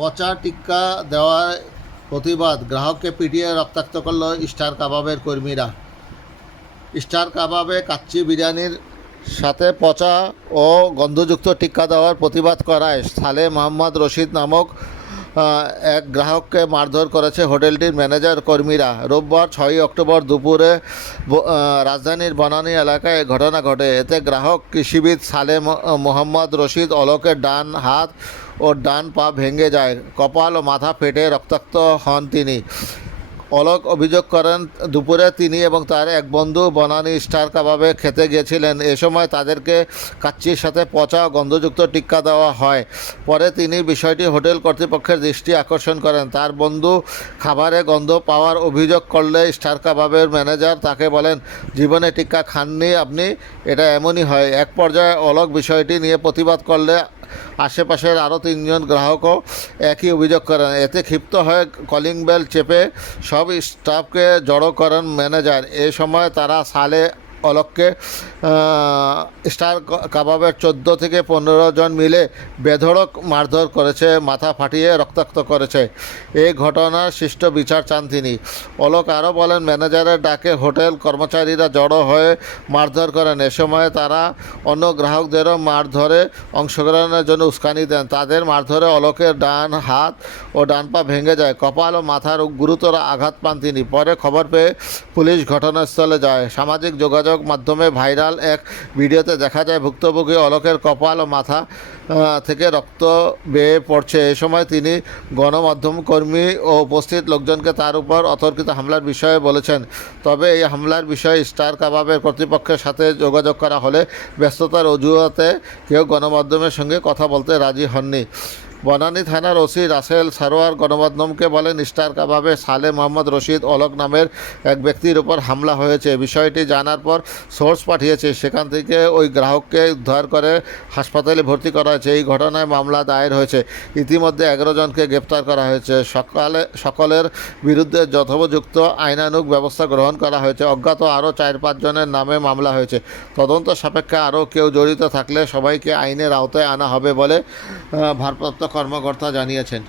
পচা টিক্কা দেওয়ার প্রতিবাদ গ্রাহককে পিটিয়ে রক্তাক্ত করল স্টার কাবাবের কর্মীরা। স্টার কাবাবে কাচ্চি বিরিয়ানির সাথে পচা ও গন্ধযুক্ত টিক্কা দেওয়ার প্রতিবাদ করায় সালে মোহাম্মদ রশিদ নামক এক গ্রাহককে মারধর করেছে হোটেলটির ম্যানেজার কর্মীরা। রোববার ছয়ই অক্টোবর দুপুরে রাজধানীর বনানী এলাকায় ঘটনা ঘটে। এতে গ্রাহক কৃষিবিদ সালে মোহাম্মদ রশিদ অলকের ডান হাত ও ডান পা ভেঙে যায়। কপাল ও মাথা ফেটে রক্তাক্ত হন তিনি। অলোক অভিযোগ করেন, দুপুরে তিনি এবং তার এক বন্ধু বনানী স্টার কাবাবে খেতে গিয়েছিলেন। এ সময় তাদেরকে কাচ্চির সাথে পচা গন্ধযুক্ত টিক্কা দেওয়া হয়। পরে তিনি বিষয়টি হোটেল কর্তৃপক্ষের দৃষ্টি আকর্ষণ করেন। তার বন্ধু খাবারে গন্ধ পাওয়ার অভিযোগ করলে স্টার কাবাবের ম্যানেজার তাকে বলেন, জীবনে টিক্কা খাননি আপনি, এটা এমনই হয়। এক পর্যায়ে অলক বিষয়টি নিয়ে প্রতিবাদ করলে আশেপাশের আরও তিনজন গ্রাহকও একই অভিযোগ করেন। এতে ক্ষিপ্ত হয়ে কলিং বেল চেপে সব স্টাফকে জড়ো করেন ম্যানেজার এ সময় তারা সালে অলোককে আহ, স্টার কাবাবের চোদ্দ থেকে পনেরো জন মিলে বেধড়ক মারধর করেছে মাথা ফাটিয়ে রক্তাক্ত করেছে। এই ঘটনার সৃষ্ট বিচার চান তিনি। অলোক আরও বলেন ম্যানেজারের ডাকে হোটেল কর্মচারীরা জড়ো হয়ে মারধর করেন। এ সময় তারা অন্য গ্রাহকদেরও মারধরে অংশগ্রহণের জন্য উস্কানি দেন। তাদের মারধরে অলোকের ডান হাত ও ডান পা ভেঙে যায়। কপাল ও মাথার গুরুতর আঘাত পান তিনি। পরে খবর পেয়ে পুলিশ ঘটনাস্থলে যায়। সামাজিক যোগাযোগ মাধ্যমে ভাইরাল এক ভিডিওতে দেখা যায় ভুক্তভোগী অলোকের কপাল ও মাথা থেকে রক্ত বেয়ে পড়ছে। এ সময় তিনি গণমাধ্যম কর্মী ও উপস্থিত লোকজনকে তার উপর অতর্কিত হামলার বিষয়ে বলেছেন। তবে এই হামলার বিষয়ে স্টার কাবাবের কর্তৃপক্ষের সাথে যোগাযোগ করা হলে ব্যস্ততার অজুহাতে কেউ গণমাধ্যমের সঙ্গে কথা বলতে রাজি হননি। বনানী থানার ওসি রাসেল সারোয়ার গণমাধ্যমকে বলেন কাবাবে সালে মোহাম্মদ রশিদ অলক নামের এক ব্যক্তির উপর হামলা হয়েছে। বিষয়টি জানার পর সোর্স পাঠিয়েছে। সেখান থেকে ওই গ্রাহককে উদ্ধার করে হাসপাতালে ভর্তি করা হয়েছে। এই ঘটনায় মামলা দায়ের হয়েছে। ইতিমধ্যে এগারো জনকে গ্রেপ্তার করা হয়েছে। সকালে সকলের বিরুদ্ধে যথোপযুক্ত আইনানুগ ব্যবস্থা গ্রহণ করা হয়েছে। অজ্ঞাত আরও চার পাঁচজনের নামে মামলা হয়েছে। তদন্ত সাপেক্ষে আরও কেউ জড়িত থাকলে সবাইকে আইনের আওতায় আনা হবে বলে ভারপ্রাপ্ত কর্মকর্তা জানিয়েছেন।